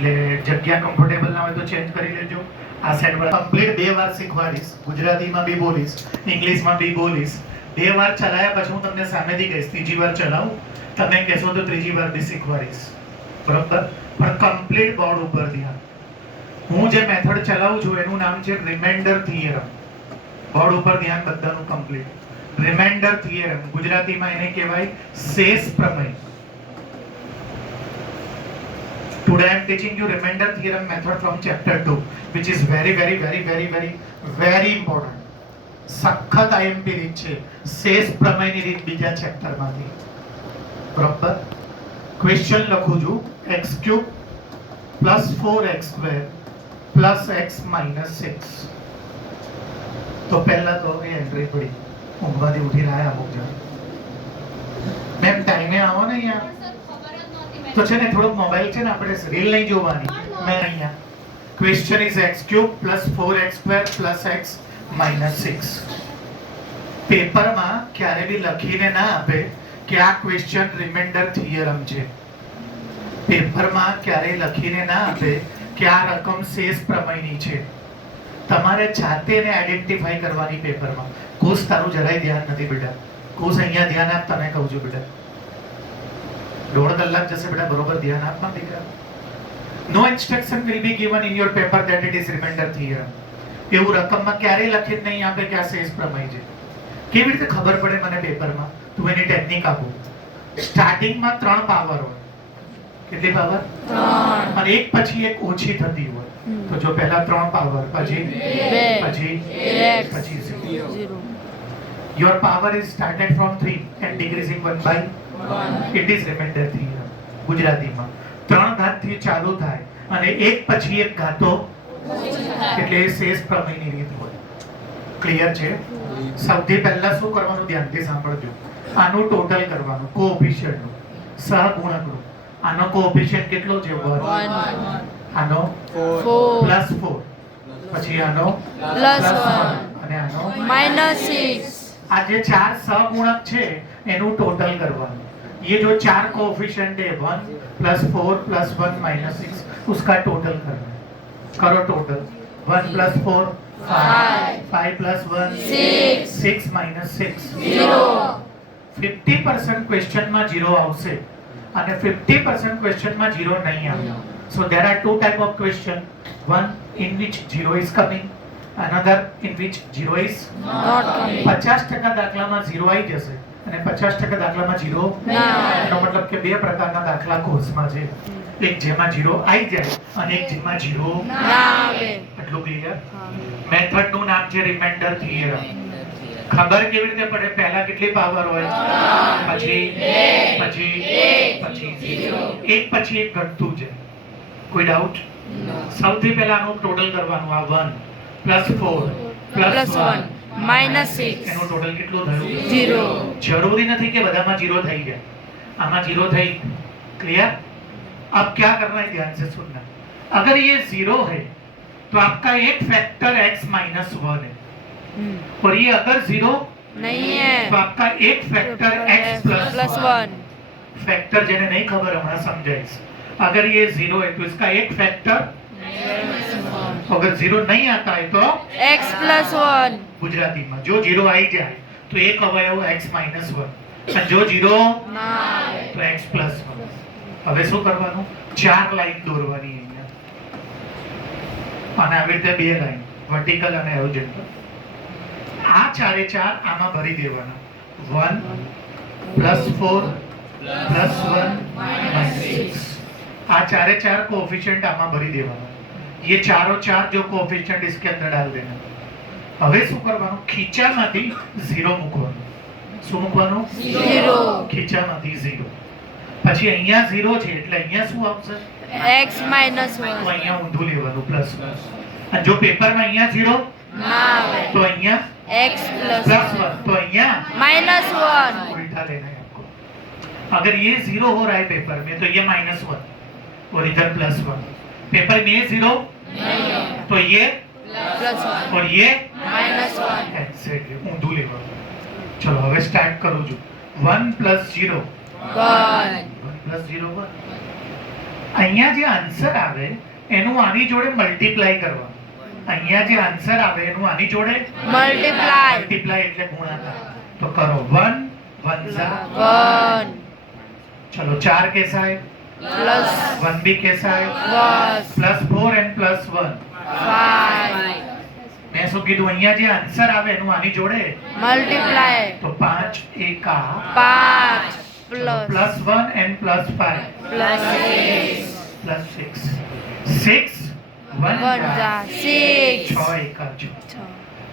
એટલે જગ્યા કમ્ફર્ટેબલ ના હોય તો ચેન્જ કરી લેજો. આ સાઈડ પર કમ્પ્લીટ 2 વાર શીખવાડીશ. ગુજરાતીમાં બી બોલીશ, ઇંગ્લિશમાં બી બોલીશ. 2 વાર ચલાયા પછી હું તમને સામેથી કહીશ, ત્રીજી વાર ચલાવું, તમે કહેશો તો ત્રીજી વાર બી શીખવાડીશ. બરોબર? પણ કમ્પ્લીટ બોર્ડ ઉપર ધ્યાન. હું જે મેથડ ચલાવું છું એનું નામ છે રિમાઇન્ડર થિયરમ. બોર્ડ ઉપર ધ્યાન બધાનું કમ્પ્લીટ. રિમાઇન્ડર થિયરમ ગુજરાતીમાં એને કહેવાય શેષ પ્રમેય. Today I am teaching you remainder theorem method from chapter 2, which is very important. સખત IMP રીત છે. શેષ પ્રમેયની રીત બીજા ચેપ્ટર માંથી. બરોબર? ક્વેશ્ચન લખું છું x³ + 4x² + x - 6. તો પહેલા તો એ એન્ટ્રી પડી. ઊંઘમાંથી ઉઠીને આયા અમુક જણ. મેમ ટાઈમે આવો ને અહીંયા. તો છે ને થોડો મોબાઈલ છે ને આપણે રીલ નહીં જોવાની. મેં અહીંયા question is x³ + 4x² + x - 6. પેપરમાં ક્યારે બી લખીને ના આપે કે આ ક્વેશ્ચન રિમાઇન્ડર થિયરમ છે. પેપરમાં ક્યારે લખીને ના આપે કે આ રકમ શેષ પ્રમેયની છે. તમારે જાતે એને આઈડેન્ટિફાઈ કરવાની પેપરમાં. કોર્સ તારું જરાય ધ્યાન નથી બેટા. કોર્સ અહીંયા ધ્યાન આપ, તને કહું છું બેટા. 1.5 કલાક જશે બેટા, બરોબર ધ્યાન આપમાં દીકરા. No instruction will be given in your paper that it is remainder theorem. એવું રકમમાં ક્યારેય લખીને નહીં આપે કે આ શેષ પ્રમેય છે. કેવી રીતે ખબર પડે મને પેપરમાં? તું એની ટેકનિક આપો. સ્ટાર્ટિંગમાં 3 પાવર હોય. કેટલી પાવર? 3. અને એક પછી એક ઓછી થતી હોય. તો જો પહેલા 3 પાવર, પછી 2, પછી 1, પછી 0. Your power is started from 3 and decreasing 1 by 1. It is remainder theorem. ગુજરાતીમાં 3 ઘાતથી ચાલુ થાય અને એક પછી એક ઘાતો એટલે શેષ પ્રમેયની રીત હોય. ક્લિયર છે? સૌથી પહેલા શું કરવાનું ધ્યાનથી સાંભળજો. આનું ટોટલ કરવાનું, કોએફિશિયન્ટનું, સહગુણકનું. આનો કોએફિશિયન્ટ કેટલો છે? 1. આનો 4 + 4, પછી આનો +1 અને આનો -6. આ જે 4 સહગુણક છે એનું ટોટલ કરવાનું. ये जो 4 कोएफिशिएंट है 1 + 4 + 1 - 6, उसका टोटल करना है. करो टोटल. 1 + 4 5, 5 + 1 6, 6 - 6 0. 50% क्वेश्चन માં 0 આવશે અને 50% क्वेश्चन માં 0 નહીં આવે. So there are 2 type of question. One in which 0 is coming, another in which 0 is not coming. 50% દાખલામાં 0 આવી જશે અને 50% દાખલામાં 0 ના આવે. એનો મતલબ કે 2 પ્રકારના દાખલા કોર્સમાં છે. એક જેમાં 0 આવી જાય અને એક જેમાં 0 ના આવે. એટલું ક્લિયર? મેથડનું નામ છે રિમાઇન્ડર થિયરમ. ખબર કેવી રીતે પડે? પહેલા કેટલી પાવર હોય? પછી 2, પછી 1, પછી 0. એક પછી એક ઘટતું છે. કોઈ ડાઉટ? સૌથી પહેલા આનું ટોટલ કરવાનું. આ 1 + 4 + 1 -6 એનો ટોટલ કેટલો થયો? 0. જરૂરી નથી કે બધામાં 0 થઈ જાય. આમાં 0 થઈ. क्लियर? अब क्या करना है, ध्यान से सुनना. अगर ये 0 है तो आपका एक फैक्टर x - 1 है और ये अगर 0 नहीं है तो आपका एक फैक्टर x + 1. फैक्टर जिन्हें नहीं खबर हमारा समझाइए. अगर ये 0 है तो इसका एक फैक्टर, अगर 0 नहीं आता है तो x + 1. गुजराती में जो 0 आई जाए तो एक अवयव x - 1 અને જો 0 ના આવે તો x + 1. હવે શું કરવાનું? 4 લાઈન દોરવાની અહીંયા અને આવી રીતે 2 લાઈન વર્ટિકલ અને હોરિઝોન્ટલ. આ 4 એ 4 આમાં ભરી દેવાના. 1 + 4 + 1 -6. આ 4 એ 4 कोएफिशिएंट આમાં ભરી દેવાના. ये चारों 4 जो कोएफिशिएंट इसके अंदर डाल देना. હવે શું કરવાનું? ખીચામાંથી 0 મૂકવાનું. શું મૂકવાનું? 0. ખીચામાંથી 0. પછી અહીંયા 0 છે એટલે અહીંયા શું આવશે? x - 1 તો અહીંયા ઊંધું લેવાનું +1. અને જો પેપરમાં અહીંયા 0 ના આવે તો અહીંયા x + 1 તો અહીંયા -1. उल्टा लेना है आपको. अगर ये 0 हो रहा है पेपर में तो ये -1 और इधर +1. पेपर में ये 0 नहीं है तो ये +1 और ये -1. એક્ઝેક્ટલી ઊંધું લેવાનું. ચલો હવે સ્ટાર્ટ કરું છું. 1 + 0 1 1 + 0 1. અહીંયા જે આન્સર આવે એનું આની જોડે મલ્ટીપ્લાય કરવાનું. અહીંયા જે આન્સર આવે એનું આની જોડે Multiply. મલ્ટીપ્લાય એટલે ગુણાકાર. તો કરો 1 1 જા 1 चलो 4 कैसा है plus 1 भी कैसा है plus प्लस 4 एंड प्लस 1 5 मैं શું કીધું અહીંયા જે આન્સર આવે એનું આની જોડે multiply તો 5 એકા 5 plus plus 1 and plus 5 plus 6 plus 6 6 1 1 જા 6 6 એકા 6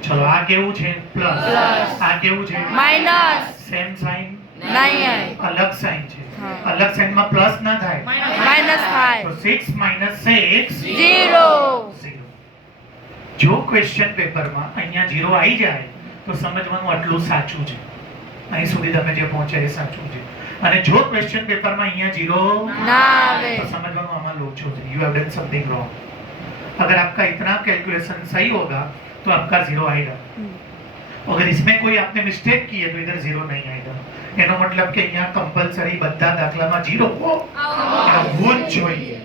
ચલો આ કેવું છે પ્લસ Plus. આ કેવું છે minus સેમ સાઈન નહીં અલગ સાઈન છે હા. અલગ સાઈનમાં પ્લસ ના થાય minus તો 5 6 minus 6 0 જો ક્વેશ્ચન પેપરમાં અહીંયા 0 આવી જાય તો સમજવાનું આટલું સાચું છે. અહીં સુધી તમે જે પહોંચ્યા એ સાચું છે. અને જો ક્વેશ્ચન પેપરમાં અહીંયા 0 ના આવે तो समझवानो आमा लोचो है. You have done something wrong. अगर आपका इतना कैलकुलेशन सही होगा तो आपका 0 आएगा. अगर इसमें कोई आपने मिस्टेक की है तो इधर 0 नहीं आएगा. એનો મતલબ કે અહીંયા કમ્પલસરી બધા દાખલામાં 0 હોવું જ જોઈએ.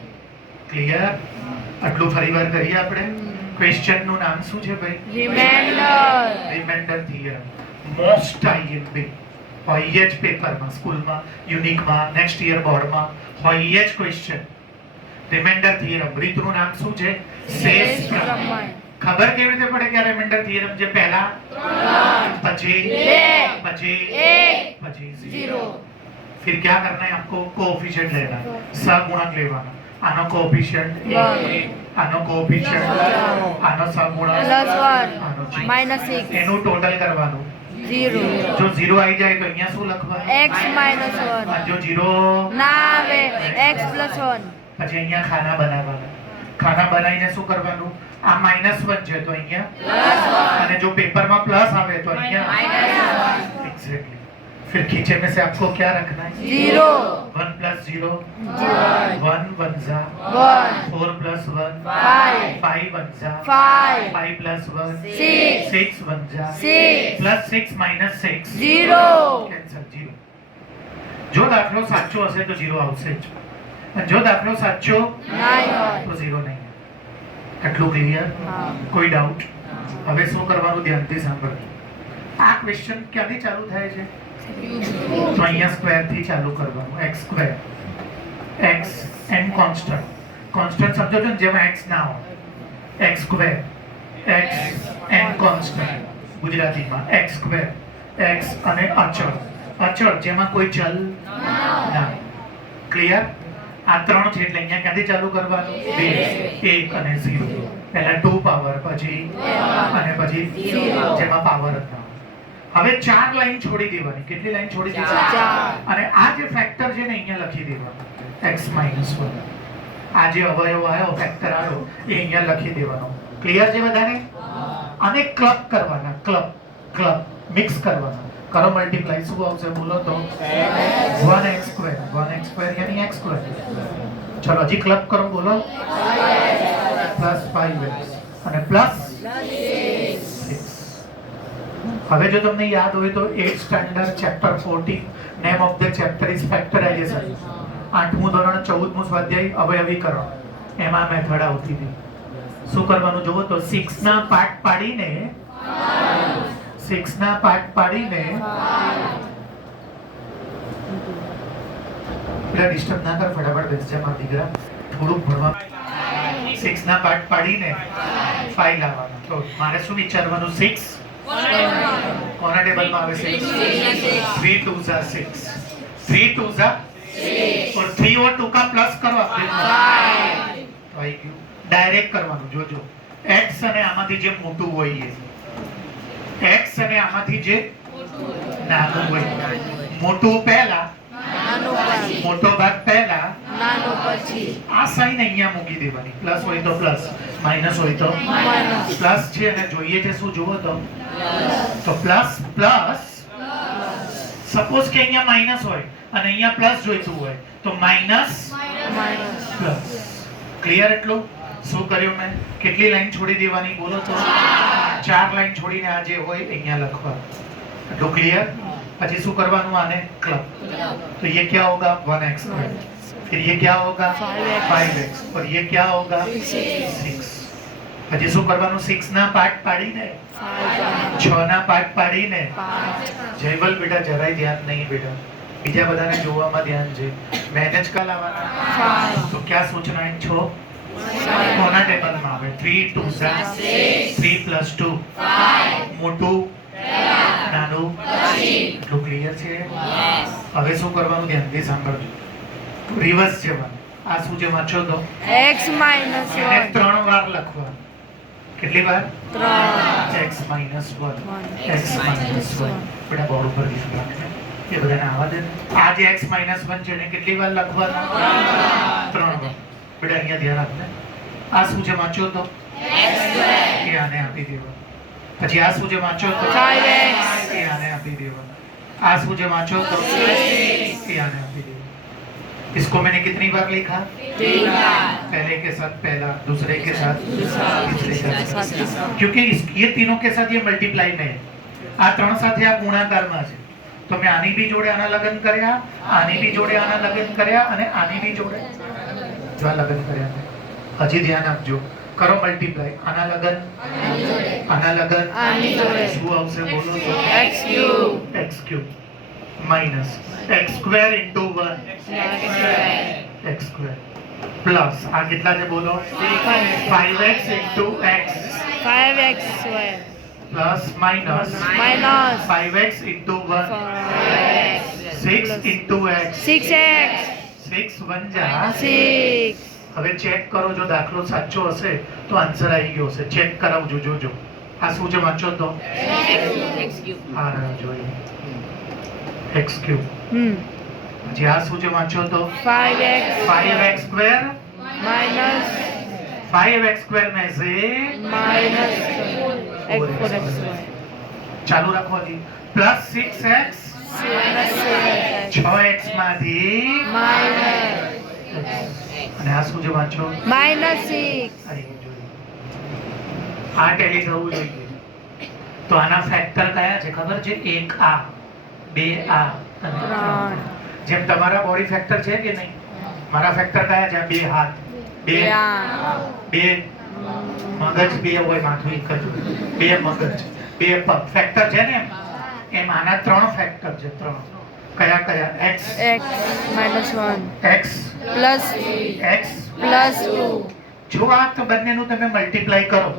ક્લિયર? આટલું ફરીવાર કરીએ આપણે. ક્વેશ્ચન નું નામ શું છે ભાઈ? remainder remainder theorem. Most IMP હોય જ પેપરમાં, સ્કૂલમાં, યુનિકમાં, નેક્સ્ટ યર બોર્ડમાં હોય જ ક્વેશ્ચન. Reminder theorem. રીતનું નામ શું છે? શેષ પ્રમેય. ખબર કેવી રીતે પડે કે આ રિમાઇન્ડર થિયરમ છે? પહેલા 3 પછી 2 પછી 1 પછી 0 फिर क्या करना है आपको? कोएफिशिएंट लेना है, सगुणक लेवाना. आनो कोएफिशिएंट 1 आनो कोएफिशिएंट आनो सगुणक plus 1 આનો છે. minus 6 એનું ટોટલ કરવાનું. 0 જો 0 આવી જાય તો અહીંયા શું લખવાનું? x minus 1 જો 0 ના આવે x plus 1 પછી અહીંયા ખાના બનાવવાના. ખાના બનાવીને શું કરવાનું? આ -1 છે તો અહીંયા plus 1 અને જો પેપરમાં પ્લસ આવે તો અહીંયા एग्जैक्टली. फिर खींचे में से आपको क्या रखना है? 0 1 plus 0 1 1 1 जा 1 4 plus 1 5 5 1 जा 5 5 plus 1 6 6 1 जा 6 plus 6 minus 6 0 કેન્સલ 0. જો દાખલો સાચો હશે તો 0 આવશે જ. અને જો દાખલો સાચો નહીં હોય તો 0 નહીં. આટલું ક્લિયર? હા કોઈ ડાઉટ? હવે શું કરવાનું ધ્યાનથી સાંભળો. આ ક્વેશ્ચન ક્યાંથી ચાલુ થાય છે? તો અહીંયા સ્ક્વેર થી ચાલુ કરવાનું. x square x n constant. Constant સમજો છો ને જેમાં x ના હોય. x square x n constant. ગુજરાતીમાં x સ્ક્વેર x અને અચળ. અચળ જેમાં કોઈ ચલ ના. ક્લિયર? આ 3 છે એટલે અહીંયા ક્યાંથી ચાલુ કરવાનું? 2 1 અને 0. પહેલા 2 પાવર પછી અને પછી 0 જેમાં પાવર જ ના. હવે 4 લાઈન છોડી દેવાની. કેટલી લાઈન છોડી દેવાની? 4 અને આ જે ફેક્ટર છે ને અહીંયા લખી દેવાનું x - 1. આ જે અવયવ આવ્યો, ફેક્ટર આવ્યો એ અહીંયા લખી દેવાનો. ક્લિયર છે બધાને? અને ક્લબ કરવાના. ક્લબ મિક્સ કરવાના. કરો મલ્ટીપ્લાય. શું આવશે બોલો તો? 1x² 1x² यानी x². ચલો હજી ક્લબ કરો બોલો. +5x અને +6. હવે જો તમને યાદ હોય તો 8th standard chapter 14 name of the chapter is factorization. 8મું ધોરણ 14મું સ્વાધ્યાય અવયવીકરણ. એમાં મેથડ આવતી હતી. શું કરવાનું જોવો તો 6 ના પાર્ટ પાડીને 6 ના પાર્ટ પાડીને પેલા ડિસ્ટર્બ ના કર, ફટાફટ બેસ જા મારા દીકરા. થોડુંક ભણવા. 6 ના પાર્ટ પાડીને 5 લાવવાના. તો મારે શું વિચારવાનું? 6 કોના ટેબલમાં આવે? 6 3 2 જા 6 3 2 જા 6 और 3 और 2 का प्लस करो अपने तो आई गયું. ડાયરેક્ટ કરવાનું. જોજો x અને આમાંથી જે મોટું હોય એ x અને આમાંથી જે નાનું હોય. મોટું પહેલા, નાનું પછી મોટો ભાગ પહેલા. નાનું પછી આ સાઈન અહીંયા મૂકી દેવાની. પ્લસ હોય તો પ્લસ, માઈનસ હોય તો માઈનસ પ્લસ છે અને જોઈએ છે શું જુઓ તો પ્લસ પ્લસ. સપોઝ કે અહીંયા માઈનસ હોય અને અહીંયા પ્લસ જોઈતું હોય તો માઈનસ માઈનસ પ્લસ. ક્લિયર? એટલું શું કર્યું મેં? કેટલી લાઈન છોડી દેવાની બોલો તો? 4 લાઈન છોડીને આ જે હોય અહીંયા લખવાનું. એટલું ક્લિયર? પછી શું કરવાનું? આને ક્લબ. તો ये क्या होगा? 1x². फिर ये क्या होगा 5x. 5x और ये क्या होगा 6. હજી શું કરવાનું 6 ના પાર્ટ પાડીને 6 ના પાર્ટ પાડીને જયવલ બેટા જરાય ધ્યાન નહીં બેટા બીજા બધાને જોવામાં ધ્યાન છે મેનેજ કા લાવવાના તો क्या सोचना है छो કોના ટેબલમાં આવે 3 2 3 પ્લસ 2 મોટું નાનું એટલું ક્લિયર છે હવે શું કરવાનું ધ્યાનથી સાંભળજો રિવર્સ છે આ શું છે વાંચો તો x minus એને 1 3 વાર લખવાનું કેટલી વાર 3 x minus 1 1 x minus 1 બેટા બોર્ડ ઉપર લખી રાખને એ બધાને આવા દે આ જે x minus 1 છે એને કેટલી વાર લખવાનું 3 વાર બેટા અહીંયા ધ્યાન આપને આ શું છે વાંચો તો એ આને આપી દેવાનું પછી આ શું છે વાંચો તો 5x એ આને આપી દેવાનું આ શું છે વાંચો તો એ आने आपी देવાનું इसको मैंने कितनी बार लिखा 3 बार पहले के साथ पहला दूसरे के साथ तीसरे के साथ तीसरा क्योंकि ये तीनों के साथ ये मल्टीप्लाई में है आ त्रण સાથે આ ગુણાકારમાં છે તો મેં આની બી જોડે આના લગન કર્યા આની બી જોડે આના લગન કર્યા અને આની બી જોડે જો આ લગન કર્યા હજી ધ્યાન આપજો કરો મલ્ટીપ્લાય આના લગન આની જોડે શું આવશે બોલો તો x³ minus x² into 1 x² plus આ કેટલા છે બોલો 5x into x 5x square plus minus minus 5x into 1 6 into x 6x 6 1 જા 6 હવે ચેક કરો જો દાખલો સાચો હશે તો આન્સર આવી ગયો હશે ચેક કરાવજો જોજો આ શું છે વાંચો તો આ રહ્યો જોઈએ x³ પછી આ શું છે વાંચો તો 5x 5x² minus 5x² में से minus x4x ચાલુ રાખો હજી પ્લસ 6x minus 6x માંથી minus અને આ શું છે વાંચો minus 6 આવી ગયું જોઈએ. આ ટેલી થવું જોઈએ તો આના ફેક્ટર કયા છે ખબર છે 1 આ 2 આ અને 3 જેમ તમારા બોડી ફેક્ટર છે કે નહીં મારા ફેક્ટર કયા છે 2 હાથ 2 મગજ 2 હોય માથું એક જ 2 મગજ 2 પગ ફેક્ટર છે ને એમ આના 3 ફેક્ટર છે 3 કયા કયા x x minus 1 x plus x plus 2 જો આ તો બંનેનું તમે મલ્ટીપ્લાય કરો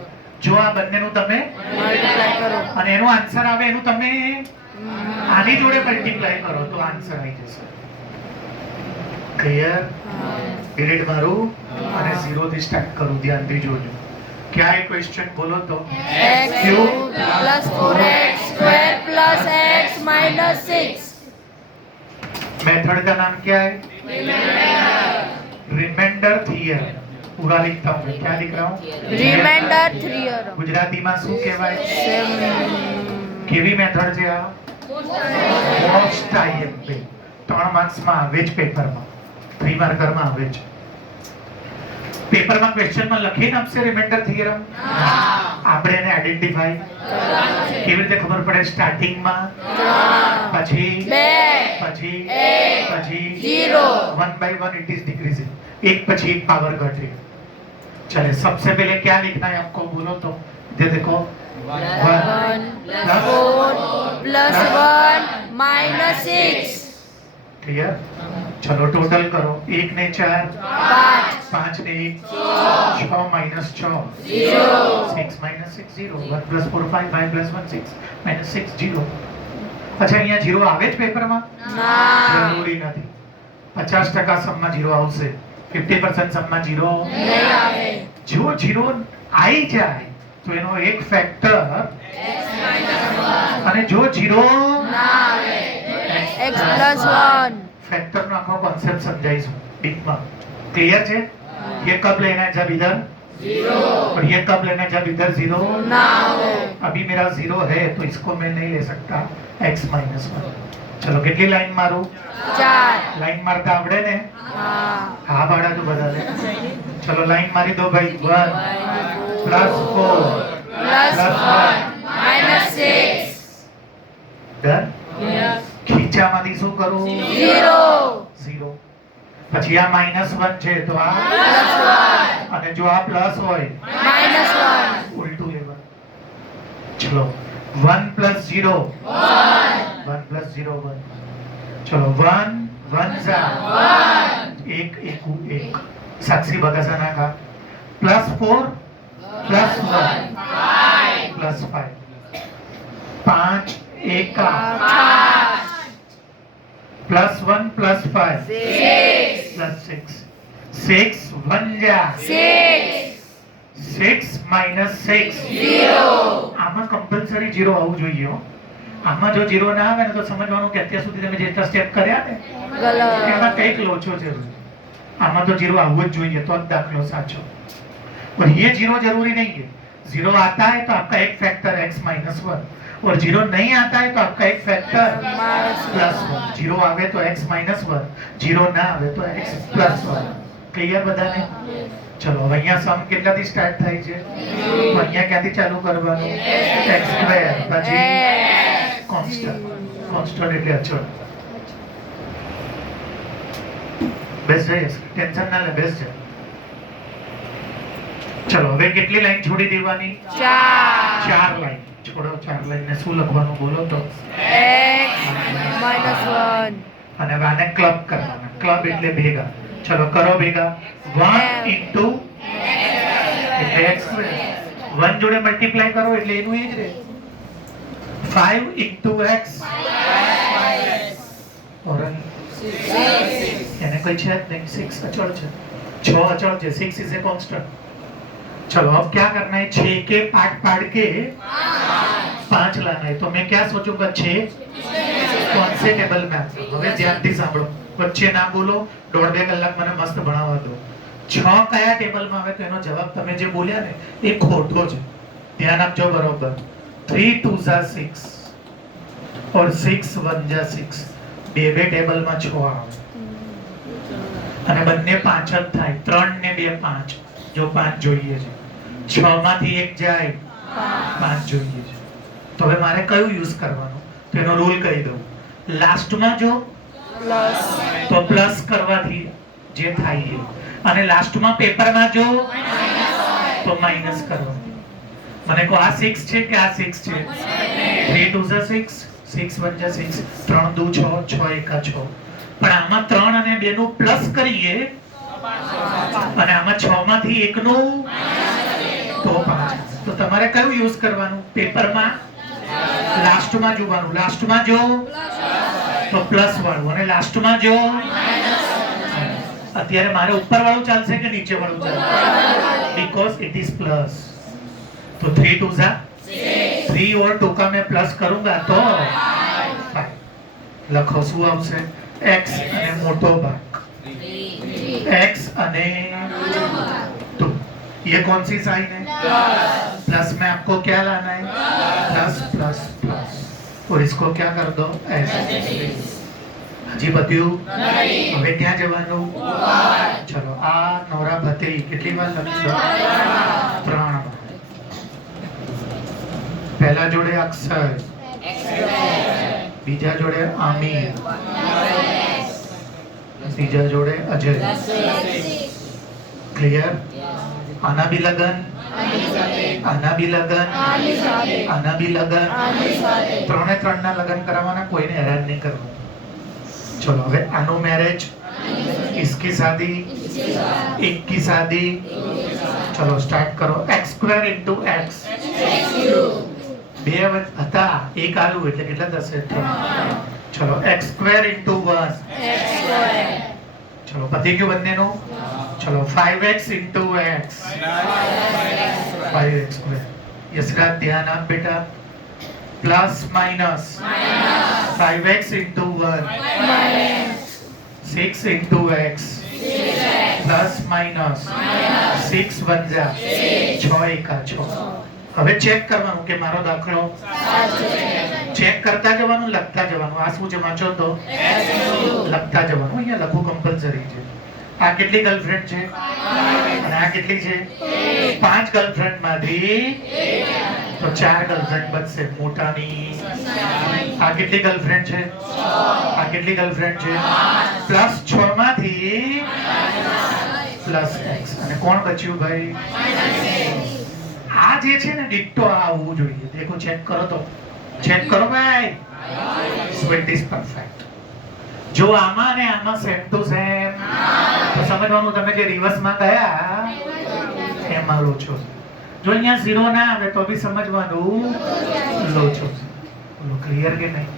જો આ બંનેનું તમે multiply કરો અને એનો આન્સર આવે એનું તમે આની જોડે મલ્ટીપ્લાય કરો તો આન્સર આવી જશે ક્લિયર ડિલીટ મારું અને 0 થી સ્ટાર્ટ કરું ધ્યાનથી જોજો क्या है क्वेश्चन बोलो तो x cube plus 4x square plus x minus 6 method का नाम क्या है रिमाइंडर थियरम पूरा लिखता हूँ मैं क्या लिख रहा हूँ remainder theorem गुजराती में શું કહેવાય કેવી મેથડ છે આ મોસ્ટ આઈએમપી 3 માર્ક્સ માં આવે જ પેપરમાં 3 માર્કર માં આવે જ પેપરમાં ક્વેશ્ચન માં લખીને આપશે રિમાઇન્ડર થિયરમ આપણે એને આઈડેન્ટિફાઈ કેવી રીતે ખબર પડે સ્ટાર્ટિંગ માં પછી 2 પછી 0 1 by 1 इट इज डिक्रीजिंग एक પછી एक पावर घट रही चलिए सबसे पहले क्या लिखना है आपको बोलो तो ये देखो 1 plus 1 minus 6 क्लियर चलो टोटल करो 1 ने 4 5 5 ने 1 6 minus 6 0 6 minus 6 0 1 plus 4 5 5 plus 1 6 minus 6 0 अच्छा અહીંયા 0 આવે જ પેપરમાં ના જરૂરી નથી 50% સમમાં 0 આવશે 50% સમમાં 0 નહીં આવે જો 0 આવી જાય તો એનો એક ફેક્ટર અને જો 0 ના આવે x plus 1 फैक्टर નો આખો કોન્સેપ્ટ સમજાઈશું ડીપમાં ક્લિયર છે ये कब लेना है जब इधर 0 और ये कब लेना है जब इधर 0 ना हो अभी मेरा 0 है तो इसको मैं नहीं ले सकता x minus 1 चलो કેટલી લાઈન મારું 4 લાઈન મારતા આવડે ને हाँ હા બાળા તો બધાને ચલો લાઈન મારી દો ભાઈ 1 plus 4 plus 1 minus 6 ડન ખીચામાંથી શું કરું 0 0 પછી આ -1 છે તો આ +1 અને જો આ પ્લસ હોય -1 ઉલટું લેવાનું. ચલો 1 + 0 1 + 0 1. ચલો 1 1 જા 1 1 1 સાક્ષી બગાસા નાખા +4 +1 +5 5 1 +1 +5 +6 6 1 જા 6 -6 આમાં કમ્પલસરી 0 આવવું જોઈએ હો. આમાં જો 0 ના આવે ને તો સમજવાનું કે અત્યાર સુધી તમે જેટલા સ્ટેપ કર્યા ને गलत એમાં કંઈક લોચો છે. આમાં તો 0 આવવું જ જોઈએ तो दाखलो साचो. और ये 0 जरूरी नहीं है. 0 आता है तो आपका एक फैक्टर x -1 और 0 नहीं आता है तो आपका एक फैक्टर +1. 0 आवे तो x -1, 0 ना आवे तो x +1. ક્લિયર બધાને? ચલો હવે અહીંયા સમ કેટલાથી સ્ટાર્ટ થાય છે? તો અહીંયા ક્યાંથી ચાલુ કરવાનું? x² પછી કોન્સ્ટન્ટ એટલે અચળ. બેસ જાય, ટેન્શન ના લે, બેસ જાય. ચલો હવે કેટલી લાઈન છોડી દેવાની? 4 લાઈન. છોડો 4 લાઈન ને શું લખવાનું બોલો તો? x -1 અને હવે આને ક્લબ કરવાના. ક્લબ એટલે ભેગા. ચલો કરો ભેગા. 1 into એટલે x². 1 જોડે મલ્ટીપ્લાય કરો એટલે એનું એ જ રહે. 5 into x और यानी कोई छेद नहीं. 6 अचल है, 6 अचल है. 6 इज ए कांस्टेंट. चलो अब क्या करना है? 6 के पार्ट के 5 लाना है. तो मैं क्या सोचूंगा? 6 कौन से टेबल में? હવે ધ્યાનથી સાંભળો, વચ્ચે ના બોલો. 1.5 કલાક મને મસ્ત ભણાવવા દો. 6 કયા ટેબલમાં આવે તો એનો જવાબ તમે જે બોલ્યા ને એ ખોટો છે. ધ્યાન આપજો બરોબર. 3 2 જા 6 और 6 1 જા 6. બે ટેબલમાં 6 આવે અને બંને 5 જ થાય. 3 ને 2 5. જો 5 જોઈએ છે. 6 માંથી 1 જાય 5 જોઈએ છે. તો હવે મારે કયું યુઝ કરવાનું? તો એનો રૂલ કહી દઉં. લાસ્ટમાં જો प्लस તો પ્લસ કરવાથી જે થાય એ, અને લાસ્ટમાં પેપરમાં જો તો માઈનસ કરવાનું. મને કહો આ 6 છે કે આ 6 છે? 3 2 જા 6, 6 1 જા 6, 3 2 6, 6 1 6. પણ આમાં 3 અને 2 નું પ્લસ કરીએ અને આમાં 6 માંથી 1 નું તો 5. તો તમારે કયું યુઝ કરવાનું? પેપરમાં લાસ્ટમાં જોવાનું. લાસ્ટમાં જો તો પ્લસ વાળું અને લાસ્ટમાં જો. અત્યારે મારે ઉપર વાળું ચાલશે કે નીચે વાળું ચાલશે? Because it is plus. तो 3 2 જા 3 और 2 का मैं प्लस करूंगा तो 5. લખો શું આવશે? x અને મોટો ભાગ, x અને 2. ये कौन सी साइन है? प्लस में आपको क्या लाना है? Plus plus plus. और इसको क्या कर दो? ऐसे. હજી બધું હવે ક્યાં જવાનું? ચલો આ નોરા ભત્રી કેટલી વાર લખશો? 3 વાર. પહેલા જોડે અક્ષર, બીજા જોડે આમીર, ત્રીજા જોડે અજય. ક્લિયર? આના બી લગન, આના બી લગન, આના બી લગન. 3 3 ના લગન કરાવવાના, કોઈને હેરાન નહીં કરવાનું. चलो હવે આનો મેરેજ, इसकी शादी, एक की शादी. चलो स्टार्ट करो. x² into x. બે હતા, એક આલુ એટલે કેટલા થશે? 3. ચલો x² into 1. ચલો પતી ગયું બંનેનું. ચલો 5x into x. 5x². Yash Raj ધ્યાન આપ બેટા. Plus minus 5x into 1. 6 into x. Plus minus 6 1 જા 6 1 6. હવે ચેક કરવાનું કે મારો દાખલો ચેક કરતા જવાનું, લખતા જવાનું. આ શું છે વાંચો તો? લખતા જવાનું. અહીંયા લખવું કમ્પલસરી છે. આ કેટલી ગર્લફ્રેન્ડ છે અને આ કેટલી છે? 5 ગર્લફ્રેન્ડ માંથી તો 4 ગર્લફ્રેન્ડ બચશે મોટાની. આ કેટલી ગર્લફ્રેન્ડ છે? આ કેટલી ગર્લફ્રેન્ડ છે? +6 માંથી +x. અને કોણ બચ્યું ભાઈ? આ જે છે ને ડિટ્ટો આવવું જોઈએ. દેખો ચેક કરો તો. ચેક કરો ભાઈ. So it is perfect. જો આમાં અને આમાં સેમ ટુ સેમ તો સમજવાનું તમે જે રિવર્સમાં ગયા એમાં લોચો છે. જો અહીંયા 0 ના આવે તો બી સમજવાનું લોચો છે. બોલો क्लियर કે नहीं?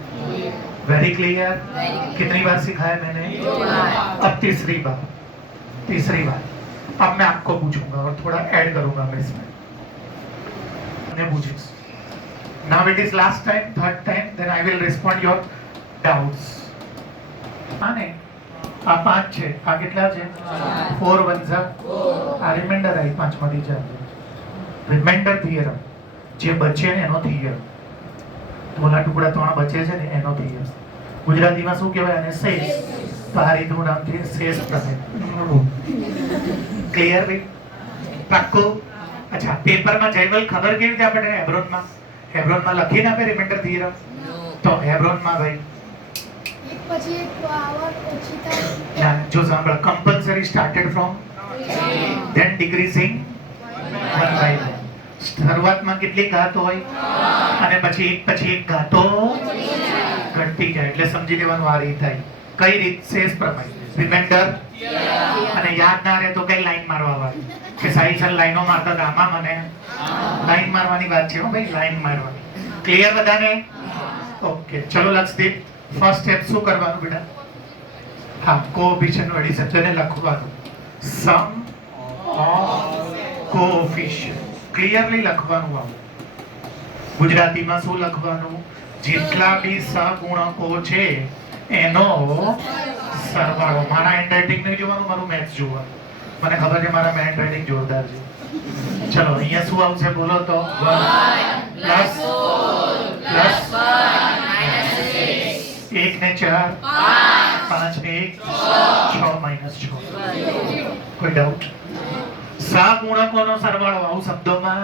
Very clear. कितनी बार सिखाया मैंने? अब तीसरी बार. अब मैं आपको पूछूंगा और थोड़ा ऐड करूंगा मैं इसमें. मैं पूछूंगा. Now it is last time, third time, then I will respond your doubts. આને આ 5 છે. આ કેટલા છે? 4 1 આ રિમાઇન્ડર આવી 5 માંથી 4. રિમાઇન્ડર થિયરમ જે બચે ને એનો થિયરમ. ઓલા ટુકડા 3 બચે છે ને એનો થિયરમ. ગુજરાતીમાં શું કહેવાય આને? શેષ. તો આ રીતનું નામ છે શેષ પ્રમેય. ક્લિયર ભાઈ? પાક્કું? અચ્છા, પેપરમાં જયવલ ખબર કેવી રીતે આપણે હેબ્રોનમાં લખીને આપે રિમાઇન્ડર થિયરમ? તો હેબ્રોનમાં ભાઈ પછી એક પાવર ઓછી થાય. ના, જો સાંભળ, કમ્પલસરી સ્ટાર્ટેડ ફ્રોમ ધેન ડિક્રીઝિંગ 1/1. શરૂઆતમાં કેટલી ઘાત હોય અને પછી એક ઘાતો ઘટતી જાય. એટલે સમજી લેવાનું આ રીત થાય. કઈ રીત? શેષ પ્રમેય. રિમાઇન્ડર. અને યાદ ના રહે તો કઈ લાઈન મારવા વાળી કે સાઈ સર લાઈનો મારતા હતા. આમાં મને લાઈન મારવાની વાત છે હો ભાઈ, લાઈન મારવાની. ક્લિયર બધાને? ઓકે, ચલો લક્ષદીપ, ફર્સ્ટ સ્ટેપ શું કરવાનું બેટા? હા, કોએફિશિયન્ટ નું એડિશન છે ને લખવાનું. સમ ઓફ કોએફિશિયન્ટ ક્લિયરલી લખવાનું. આવું ગુજરાતીમાં શું લખવાનું? જેટલા બી સહગુણકો છે એનો સરવાળો. મારા હેન્ડરાઇટિંગ નહીં જોવાનું, મારું મેથ્સ જોવાનું. મને ખબર છે મારા હેન્ડરાઇટિંગ જોરદાર છે. ચલો અહીંયા શું આવશે બોલો તો? 1 + 1 ને 4 5 ને 1 6 - 6. કોઈ ડાઉટ? સહગुणकों सरवाળो આવું શબ્દોમાં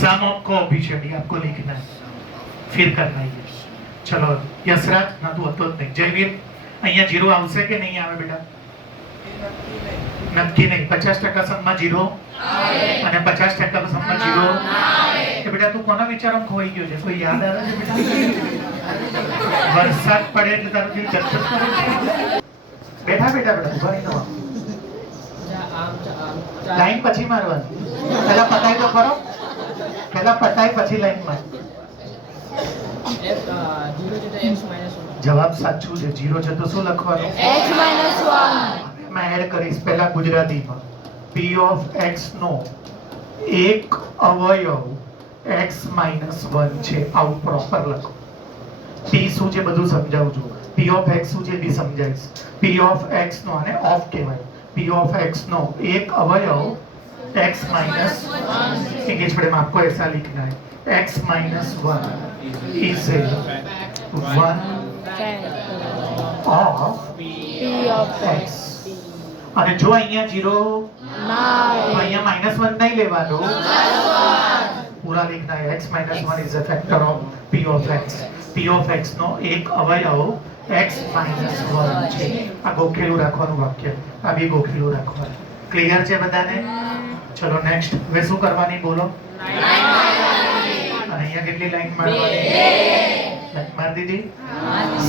सम ऑफ कोएफिशिएंट ये आपको लिखना है, फिर करना है. चलो यशराज ना तू હતો જ નહીં. જયવીર અહીંયા 0 આવશે કે નહીં આવે બેટા? નક્કી નહીં. 50% સમમાં 0 આવે અને 50% સમમાં 0 આવે. કે બેટા તું કોના વિચારમાં ખોઈ ગયો છે? કોઈ યાદ આવે છે બેટા? વરસાદ પડે એટલે તારું દિલ ધક ધક કરે છે. બેઠા બેઠા ઉભા રહી નવા. લાઈન પછી મારવાની. પહેલા પતાય તો ખરો. પહેલા પતાય પછી લાઈન માર. જવાબ સાચું છે. 0 છે તો શું લખવાનું? x - 1. मैं ऐड કરીશ પહેલા ગુજરાતીમાં. p of x નો એક અવયવ x - 1 છે. આવું પ્રોપર લખો. p શું છે બધું સમજાવું છું. p of x શું છે બી સમજાઈશ. p of x નો આને ઓફ કહેવાય. p of x નો एक अवयव x - 1. इंग्लिश मीडियम में आपको ऐसा लिखना है. x - 1 is a 1 of p of x. અને જો અહીંયા 0 ના તો અહીંયા -1 નહીં લેવાનું, પૂરા लिखना है. x - 1 is a factor of p of x. p of x નો એક અવયવ x - 1 છે. આ ગોખેલું રાખવાનું વાક્ય. આ બી ગોખેલું રાખવાનું. ક્લિયર છે બધાને? ચલો નેક્સ્ટ. હવે શું કરવાની બોલો? અને અહીંયા કેટલી લાઈન મારવાની? 2 લાઈન માર દીધી.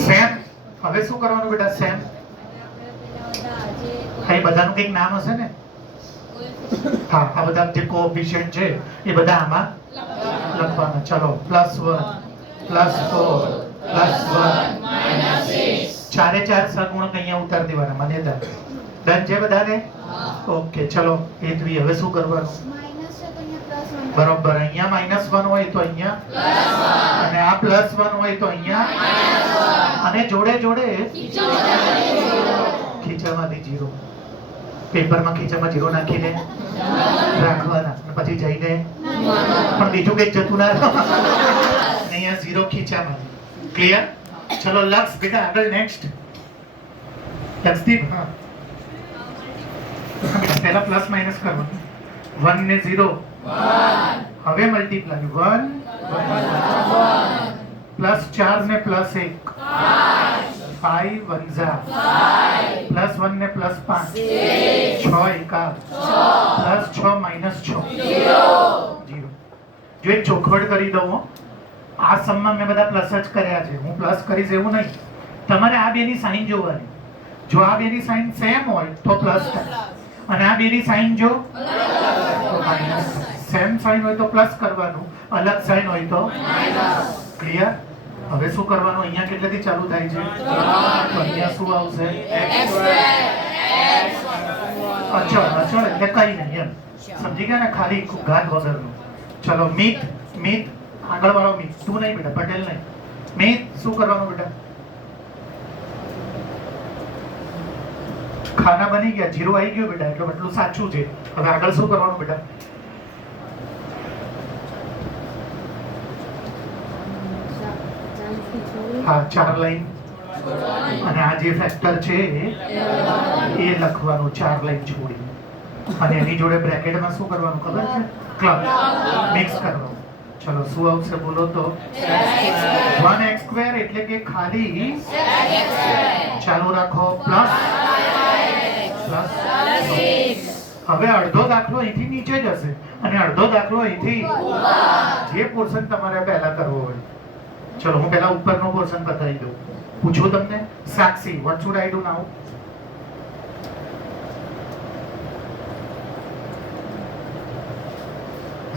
સેમ. હવે શું કરવાનું બેટા? સેમ. એ બધાનું કંઈક નામ હશે ને? હા, આ બધા જે કોએફિશિયન્ટ છે એ બધા આમાં લખવાના. ચલો +1 +4 +1 ચારે ચાર સગુણક અહીંયા ઉતાર દેવાના. માન્યતા ડન છે બધાને? ઓકે ચલો હેતવી હવે શું કરવાનું? બરોબર. અહીંયા -1 હોય તો અહીંયા અને આ +1 હોય તો અહીંયા અને જોડે જોડે ખીચામાંથી 0. પેપરમાં ખીચામાં 0 નાખીને રાખવાના. પછી જઈને પણ બીજું કંઈક જતું ના રહે. અહીંયા 0 ખીચામાં. ક્લિયર? ચલો લક્ષ બેટા આગળ નેક્સ્ટ. લક્ષદીપ. હા પહેલા પ્લસ માઇનસ કરવાનું. 1 ને 0 હવે મલ્ટીપ્લાય 1 પ્લસ 4 ને પ્લસ 1 5 1 જા પ્લસ 1 ને પ્લસ 5 6 એકા પ્લસ 6 માઇનસ 6 0. જો એક ચોખવટ કરી દઉં હો. આ સમમાં મેં બધા પ્લસ જ કર્યા છે. હું પ્લસ કરીશ એવું નહીં. તમારે આ બેની સાઈન જોવાની. જો આ બેની સાઈન સેમ હોય તો પ્લસ થાય અને આ બેની સાઈન જો માઇનસ. સેમ સાઈન હોય તો પ્લસ કરવાનું, અલગ સાઈન હોય તો ક્લિયર. હવે શું કરવાનું? અહીંયા કેટલેથી ચાલુ થાય છે? તો અહીંયા શું આવશે? અચળ. અચળ એટલે કઈ નહીં એમ. સમજી ગયા ને? ખાલી ઘાત વગરનું. ચલો મિત. મિત આગળ વાળો મિત. તું નહીં બેટા, પટેલ નહીં. મિત શું કરવાનું બેટા? ખાના બની ગયા, જીરો આવી ગયો બેટા, એટલે એટલું સાચું છે. હવે આગળ શું કરવાનું બેટા? હા, 4 લાઈન અને આ જે ફેક્ટર છે એ લખવાનું 4 લાઈન છોડી અને એની જોડે બ્રેકેટમાં શું કરવાનું ખબર છે? ક્લબ મિક્સ કરવાનું. ચલો શું આવશે બોલો તો? 1x² એટલે કે ખાલી ચાલુ રાખો પ્લસ પ્લસ. હવે અડધો દાખલો અહીંથી નીચે જશે અને અડધો દાખલો અહીંથી જે પોર્શન તમારે પહેલા કરવો હોય. ચલો હું પહેલા ઉપરનો પોર્શન બતાવી દઉં. પૂછું તમને? સાક્ષી, what should I do now?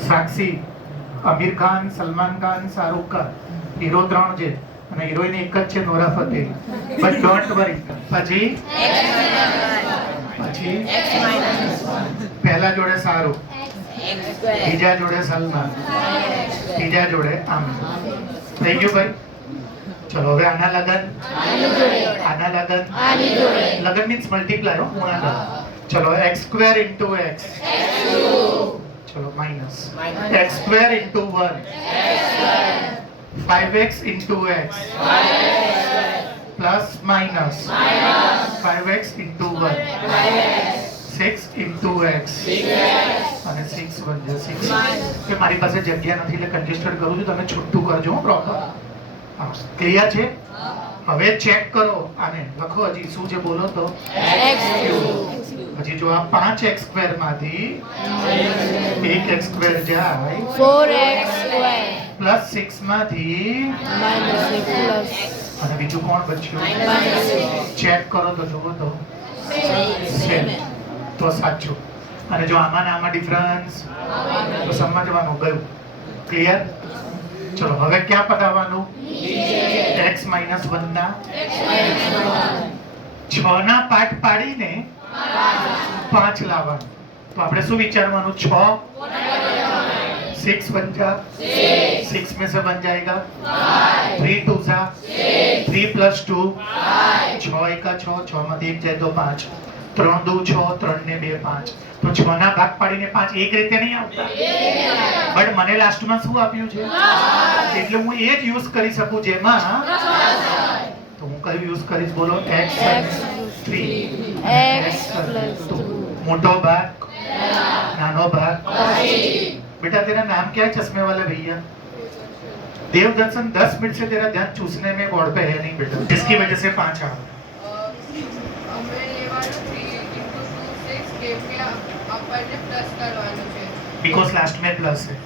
Sakshi, Aamir Khan, Salman Khan, Shahrukh Khan, hero 3 છે અને હિરોઈન એક જ છે, Nora Fatehi. But don't worry. પછી પહેલા જોડે શાહરુખ, બીજા જોડે સલમાન, ત્રીજા જોડે આમિર. થઈ ગયું ભાઈ? ચલો હવે આના લગન, આના લગન. લગન મીન્સ મલ્ટીપ્લાય. ચલો x² into x. ચલો minus x² into 1. 5x into x plus minus 5x into 1. 6 into x અને 6 1 6. કે મારી પાસે જગ્યા નથી એટલે કન્જેસ્ટેડ કરું છું. તમે છૂટું કરજો પ્રોપર. ક્લિયર છે? હવે ચેક કરો આને. લખો હજી શું છે બોલો તો? હજી જો આ 5x² માંથી 1x² જાય 4x² પ્લસ 6 માંથી અને બીજું કોણ બચ્યું? ચેક કરો તો જુઓ તો સેમ તો સાચું. અને જો આમાં ને આમાં ડિફરન્સ તો સમજવાનું ગયું. ક્લિયર? ચલો હવે ક્યાં પતાવવાનું? x - 1 ના 6 ના પાઠ પાડીને 5 લાવવાનું. તો આપણે શું વિચારવાનું? 6 6 बन जा 6 में से बन जाएगा 3 2 सा 3 प्लस 2 6 एका 6 6 માંથી 1 જાય તો 5 3 2 6 3 ને 2 5. તો 6 ના ભાગ પાડીને 5 એક રીતે નહીં આવતા. બટ મને લાસ્ટમાં શું આપ્યું છે? એટલે હું એ જ યુઝ કરી શકું જેમાં તો હું કયું યુઝ કરીશ બોલો? x 3 x + 2 મોટો ભાગ નાનો भाग. बेटा तेरा नाम क्या है चश्मे वाले भैया? देवदर्शन 10 मिनट से तेरा ध्यान चूसने में बोर्ड पे है नहीं बेटा, जिसकी वजह से 5 आ बिकॉज लास्ट में प्लस है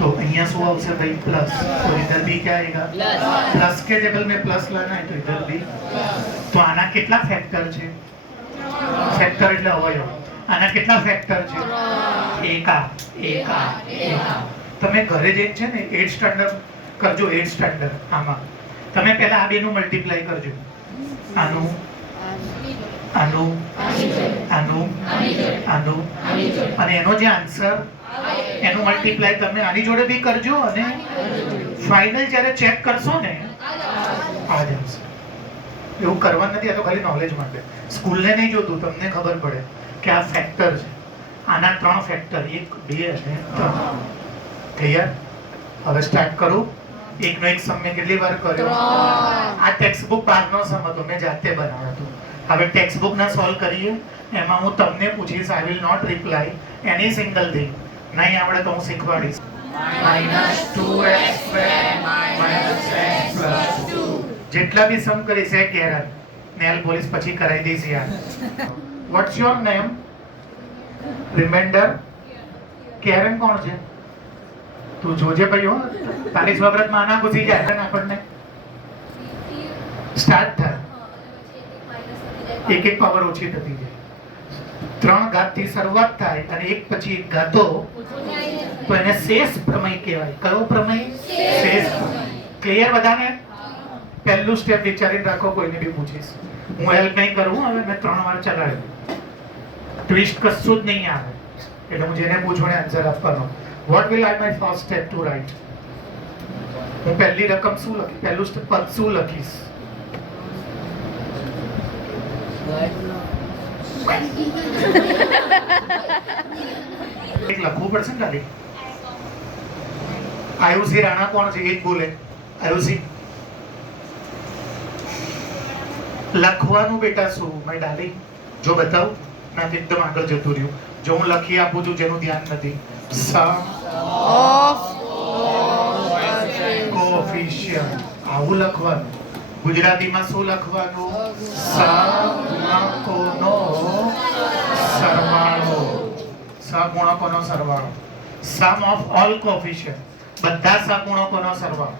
तो અહીંયા શું આવશે ભાઈ? પ્લસ. तो इधर भी क्या आएगा? प्लस के टेबल में प्लस लाना है तो इधर भी. तो આના કેટલા ફેક્ટર છે? ફેક્ટર એટલે અવયવ. આના કેટલા ફેક્ટર છે? એકા એકા એકા. તમે ઘરે જે છે ને 8th સ્ટાન્ડર્ડ કરજો. 8th સ્ટાન્ડર્ડ આમાં તમે પહેલા આ બેનું મલ્ટીપ્લાય કરજો. આનું આનું આનું આનું અને એનો જે આન્સર એનું મલ્ટીપ્લાય તમે આની જોડે બી કરજો અને ફાઇનલ જ્યારે ચેક કરશો ને આ જ આવશે. એવું કરવાનું નથી. આ તો ખાલી નોલેજ માટે. સ્કૂલને નહીં જોતું, તમને ખબર પડે કે આ ફેક્ટર છે. આના 3 ફેક્ટર 1 2 અને 3. ક્લિયર? હવે સ્ટાર્ટ કરું. એકનો એક સમ મેં કેટલી વાર કર્યો? આ ટેક્સ્ટ બુક બહારનો સમ હતો, મેં જાતે બનાવ્યો હતો. હવે ટેક્સ્ટ બુક ના સોલ્વ કરીએ એમાં હું તમને પૂછીશ. I will not reply any single thing. નહીં આવડે તો હું શીખવાડીશ. -2x² -x + 2. જેટલા બી સમ કરીશ એ કેરન નેલ પોલિશ પછી કરાવી દઈશ યાર. What's your name? Reminder. Keran કોણ છે? તું જોજે ભાઈ હો, તારી સ્વપ્રતમાં આના ઘૂસી જાય ને આપણને. સ્ટાર્ટ થાય એક એક પાવર ઓછી થતી જાય. 3 ઘાત થી શરૂઆત થાય અને એક પછી એક ઘાતો તો એને શેષ પ્રમેય કહેવાય. કયો પ્રમેય? શેષ પ્રમેય. ક્લિયર બધાને? પહેલું સ્ટેપ વિચારીને રાખો, કોઈને બી પૂછીશ. હું હેલ્પ નહીં કરું. હવે મેં 3 વાર ચલાવ્યું, ટ્વિસ્ટ કશું જ નહીં આવે. એટલે હું જેને પૂછું ને આન્સર આપવાનો. What will I my first step to right? હું પહેલી રકમ શું લખીશ? પહેલું સ્ટેપ પદ શું લખીશ? એક લખવું પડશે ને ખાલી. આયુષી રાણા કોણ છે? એક બોલે. આયુષી લખવાનું બેટા શું? માય ડાર્લિંગ જો બતાવ ના એકદમ આગળ જતું રહ્યું. જો હું લખી આપું છું જેનું ધ્યાન નથી. સમ ઓફ કોએફિશિયન્ટ. આવું લખવાનું. ગુજરાતીમાં શું લખવાનું? સહગુણકોનો સરવાળો. સહગુણકોનો સરવાળો. સમ ઓફ ઓલ કોએફિશિયન્ટ. બધા સહગુણકોનો સરવાળો.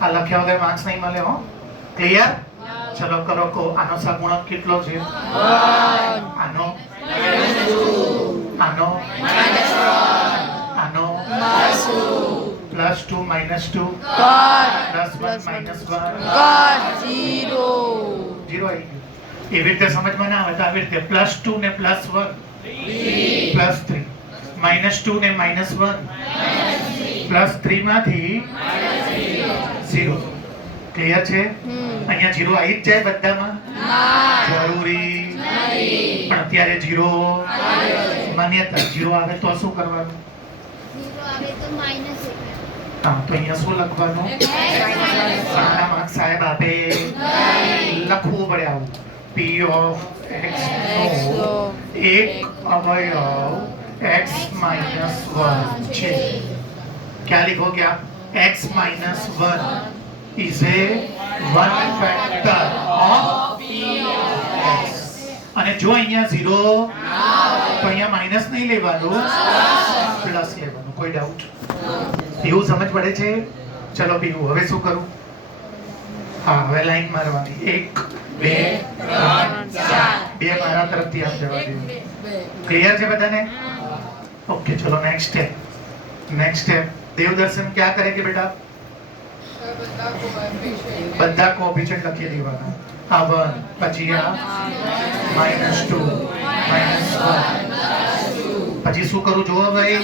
આ લખ્યા વગર માર્ક્સ નહીં મળે હો. ક્લિયર? ચલો કરો કો. આનો સહગુણક કેટલો છે? આનો આનો આનો +2 -2 +1 -1 ઝીરો. 0 આવી ગયું. એવી રીતે સમજમાં ના આવે તો આવી રીતે +2 ને +1 +3 -2 ને -1 +3 માંથી 0. ક્લિયર છે? અહીંયા 0 આવી જ જાય બધામાં. જરૂરી પણ અત્યારે 0 માન્યતા. 0 આવે તો શું કરવાનું? હા, તો અહીંયા શું લખવાનું? સારા માર્ક્સ સાહેબ આપે. લખવું પડે આવું. P of x નો એક અવયવ x - 1 છે. क्या लिखोगे आप? x - 1 is a one factor of x. અને જો અહીંયા 0 તો અહીંયા માઈનસ નહીં લેવાનું, પ્લસ લેવાનું. કોઈ ડાઉટ? એવું સમજ પડે છે? ચલો પીવું. હવે શું કરું? હા, હવે લાઈન મારવાની. 1 2 3 4. બે મારા તરફથી આમ જવા દો. ક્લિયર છે બધાને? ઓકે, ચલો નેક્સ્ટ સ્ટેપ. નેક્સ્ટ સ્ટેપ દેવદર્શન क्या करेंगे बेटा? બધા કોએફિશિયન્ટ લખી દેવાના. આ 1 પછી આ -2 -1 પછી શું કરું જોવો ભાઈ?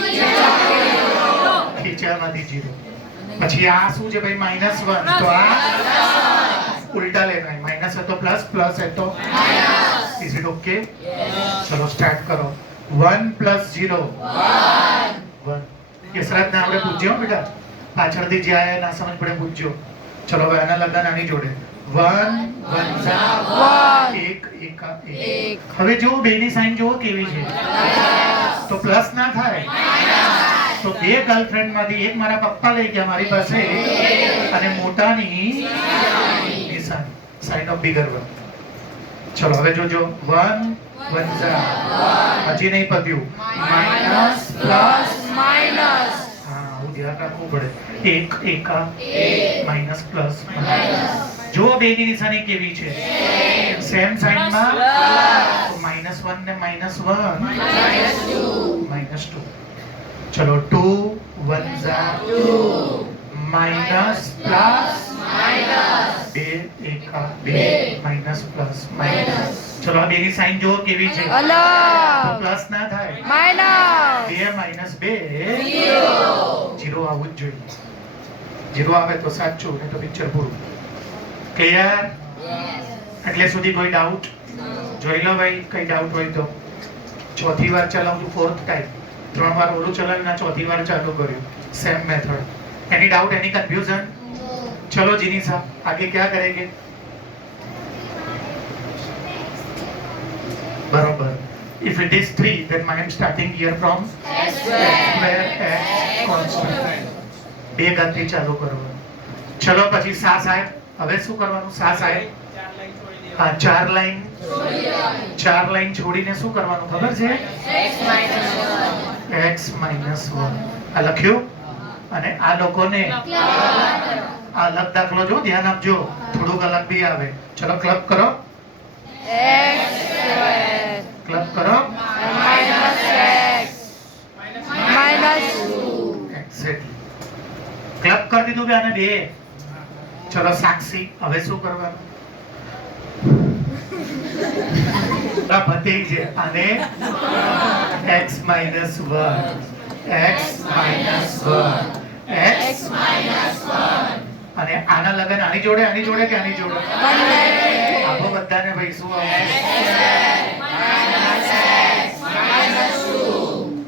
ખીચામાંથી 0. પછી આ શું છે ભાઈ? -1 તો આ ઉલ્ટા લેना है. माइनस है तो प्लस, प्लस है तो माइनस. Is it okay? चलो स्टार्ट करो. 1 + 0 1. યશરાજ ના આપણે પૂછ્યો બેટા, પાછળથી જે આયા ના સમજ પડે પૂછજો. ચલો હવે આના લગન આની જોડે 1 1 1 1. હવે જો બેની સાઈન જો કેવી છે, તો પ્લસ ના થાય. તો બે ગર્લફ્રેન્ડ માંથી એક મારા પપ્પા લઈ ગયા મારી પાસે, અને મોટાની નિશાની, સાઇન ઓફ બિગર વન. ચલો હવે જોજો 1 1 હજી નહીં પત્યું. Minus plus minus. હા, હું ધ્યાન રાખવું પડે. 1 1 માઈનસ પ્લસ. જો બેની નિશાની કેવી છે, સેમ સાઇનમાં, તો -1 ને -1 -2. चलो 2 1 2 minus plus minus 2 1 2 minus plus minus. चलो अब એની સાઈન જો કેવી છે, તો પ્લસ ના થાય. માઈનસ 2 -2 0 આવવું જ જોઈએ. 0 આવે તો સાચું, નહીં તો પિક્ચર પૂરું. ક્લિયર? એટલે સુધી કોઈ ડાઉટ? જોઈ લો ભાઈ, કઈ ડાઉટ હોય તો. ચોથી વાર ચલાવું છું, 4th ટાઈમ. 3 વાર ઓલું ચલાવ્યું ના, ચોથી વાર ચાલુ કર્યું. Same method. Any doubt, any confusion? चलो जीनी साहब आगे क्या करेंगे? बराबर. If it is 3, then I am starting here from x square x constant. બે ગણતરી ચાલુ કરવાનું. ચલો પછી સા સાહેબ હવે શું કરવાનું? સા સાહેબ હા ચાર લાઈન છોડીને શું કરવાનું ખબર છે? x minus 1 આ લખ્યું. અને આ લોકોને આ અલગ દાખલો જો ધ્યાન આપજો, થોડુંક અલગ બી આવે. ચલો ક્લબ કરો, ક્લબ કરો. એક્ઝેક્ટલી ક્લબ કરી દીધું બે અને બે. ચલો સાક્ષી હવે શું કરવાનું? પતિ છે અને x minus 1 અને આના લગન આની જોડે કે આની જોડે? આપો બધાને ભાઈ શું આવશે?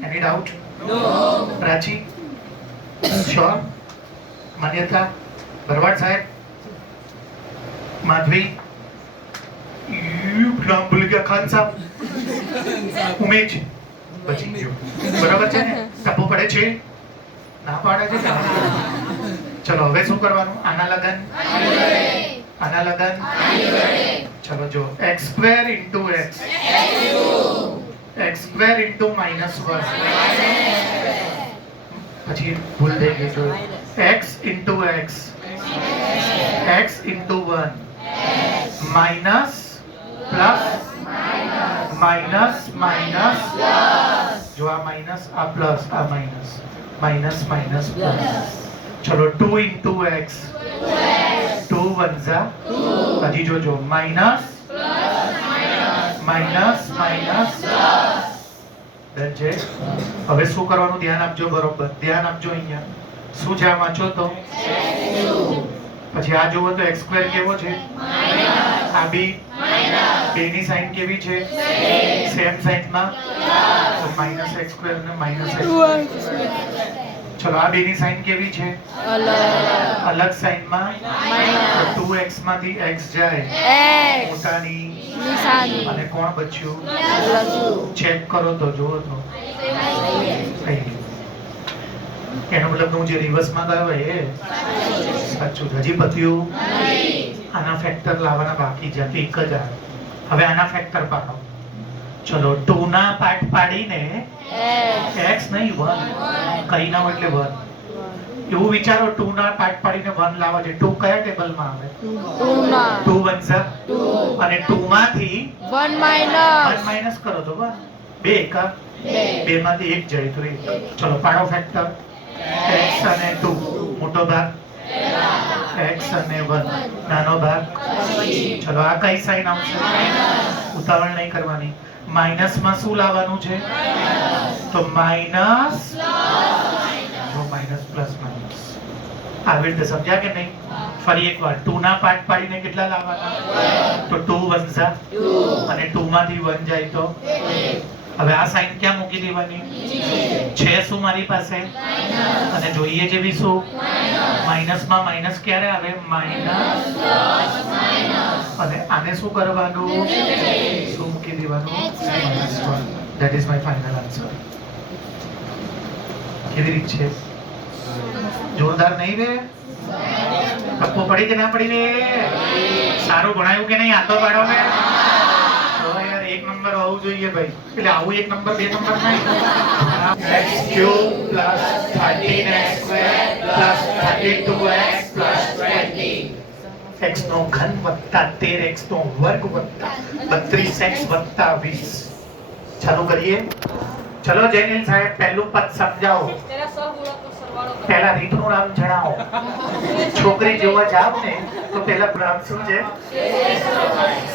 Any doubt? Prachi sure? Manyata? Bharwad સાહેબ? માધવી? નામ ભૂલી ગયા. ખાન સાહેબ? ઉમેશ? બચી ગયો. બરાબર છે ને? ટપો પડે છે? ના પાડે છે? ચલો હવે શું કરવાનું? આના લગન ચલો જો x square into x square into minus 1 પછી ભૂલ થઈ ગઈ જો x into x into 1 minus plus minus જો આ માઇનસ આ પ્લસ આ માઇનસ plus ચલો 2 into x 2 1 જા હજી જોજો minus ડન છે. હવે શું કરવાનું? ધ્યાન આપજો, બરોબર ધ્યાન આપજો. અહીંયા શું છે? વાંચો તો. પછી આ જુઓ તો x સ્ક્વેર કેવો છે? આ બી બેની સાઈન કેવી છે? સેમ સાઈનમાં તો માઇનસ x સ્ક્વેર ને માઇનસ x. ચલો આ બેની સાઈન કેવી છે? અલગ સાઈનમાં તો 2x માંથી x જાય મોટાની અને કોણ બચ્યું? ચેક કરો તો જુઓ તો એનો મતલબ હું જે રિવર્સમાં ગયો એ સાચું. હજી પત્યું આના ફેક્ટર લાવવાના બાકી છે, એક જ આવે. હવે આના ફેક્ટર પાડો. ચલો 2 ના પાર્ટ પાડીને x નહીં 1 કઈ ના એટલે 1 એવું વિચારો. 2 ના પાર્ટ પાડીને 1 લાવવા છે. 2 કયા ટેબલમાં આવે? 2 1 અને 2 માંથી 1 માઈનસ કરો તો 1 2 એકા 2 માંથી 1 જાય તો 1. ચલો પાડો ફેક્ટર. x અને 2 મોટો ભાગ, x અને 1 નાનો ભાગ. ચલો આ કઈ સાઈન આવશે? ઉતાવળ નહીં કરવાની. માઇનસ માં શું લાવવાનું છે? તો માઇનસ પ્લસ માઇનસ. આવી રીતે સમજ્યા કે નહીં? ફરી એકવાર 2 ના પાર્ટ પાડીને કેટલા લાવવાના? તો 2 1 અને 2 માંથી 1 જાય તો હવે આ સાઈન ક્યાં મૂકી દેવાની છે? શું મારી પાસે? અને જોઈએ જેવી શું? માઇનસ માં માઇનસ ક્યારે આવે? માઇનસ અને આને શું કરવાનું? શું મૂકી દેવાનું? That is my final answer. કેવી રીત છે? જોરદાર નહીં રે? ટપ્પો પડી કે ના પડી રે? સારું ભણાયું કે નહીં? હાથો પાડો ને. એક નંબર હોવું જોઈએ ભાઈ. એટલે આવું એક નંબર બે નંબર નહીં. x cube plus 13x square plus 32x plus 20 x નો ઘન વત્તા 13x નો વર્ગ વત્તા 32x વત્તા 20. ચાલુ કરીએ. ચલો જયનીલ સાહેબ પહેલું પદ સમજાવો. પહેલા રીતનું નામ જણાવો. છોકરી જોવા જાવ ને તો પહેલા નામ શું છે?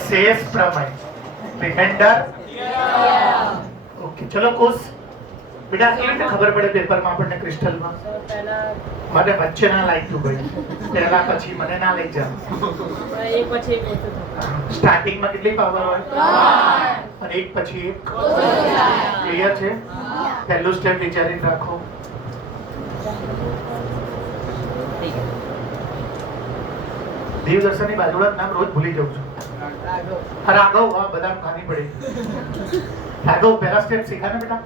શેષ પ્રમેય. રિમાઇન્ડર. ઓકે ચલો કોર્સ બેટા કેવી રીતે ખબર પડે પેપરમાં આપણને ક્રિસ્ટલમાં? મને વચ્ચે ના લાગ્યું ભાઈ. પહેલા પછી મને ના લઈ જાવ. એક પછી એક સ્ટાર્ટિંગમાં કેટલી પાવર હોય? 3 અને એક પછી એક. ક્લિયર છે? પહેલું સ્ટેપ વિચારીને રાખો. દેવદર્શનની બાજુના નામ રોજ ભૂલી જાઉં છું. રાઘવ. હા બધા ખાની પડી. भागो पहला स्टेप सीखा ना बेटा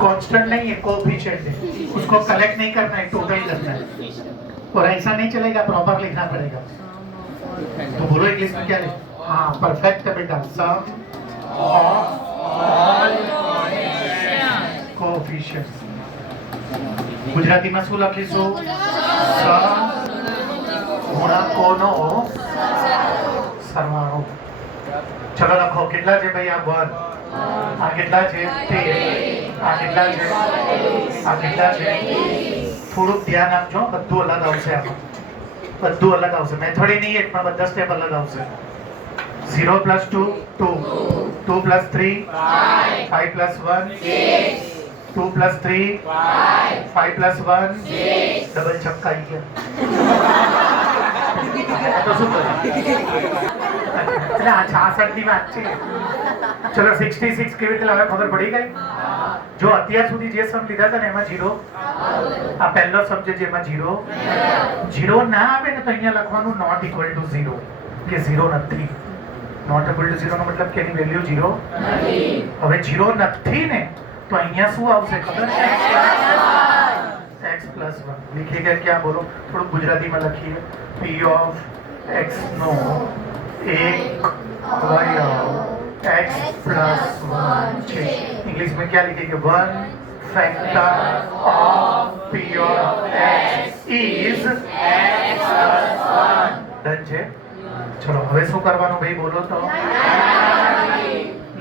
कांस्टेंट नहीं है कोएफिशिएंट है उसको कलेक्ट नहीं करना है टोटल करना है और ऐसा नहीं चलेगा प्रॉपर लिखना पड़ेगा तो बोलो इंग्लिश में क्या लिख हाँ परफेक्ट है बेटा सम ऑफ कोएफिशिएंट्स ગુજરાતીમાં શું લખીશું સમ ગુણકોનો સરવાળો ચલો લખો કેટલા છે ભાઈ આ 1 આ કેટલા છે 13 આ કેટલા છે આ કેટલા છે થોડુંક ધ્યાન આપજો બધું અલગ આવશે આમાં બધું અલગ આવશે મેથડ નહીં એક પણ બધા સ્ટેપ અલગ આવશે 0 + 2 2 2 + 3 5 + 1 2 + 3 5 + 1 ડબલ છક્કા આવી ગયા તો શું કરે એટલે આ 66 ની વાત છે ચલો 66 કેવી રીતે લાવે ખબર પડી ગઈ જો અત્યાર સુધી જે સમ લીધા હતા ને એમાં 0 આ પહેલો સમ છે જેમાં 0 ના આવે ને તો અહીંયા લખવાનું નોટ ઇક્વલ ટુ 0 કે 0 નથી નોટ ઇક્વલ ટુ 0 નો મતલબ કે એની વેલ્યુ 0 નથી હવે 0 નથી ને तो અહીંયા શું આવશે ખબર છે x + 1 लिखिएगा क्या बोलो થોડું ગુજરાતીમાં લખીએ p of x નો એક અવયવ x + 1 છે इंग्लिश में क्या लिखेंगे 1 factor of p of x is x + 1 done છે ચલો હવે શું કરવાનું ભાઈ બોલો તો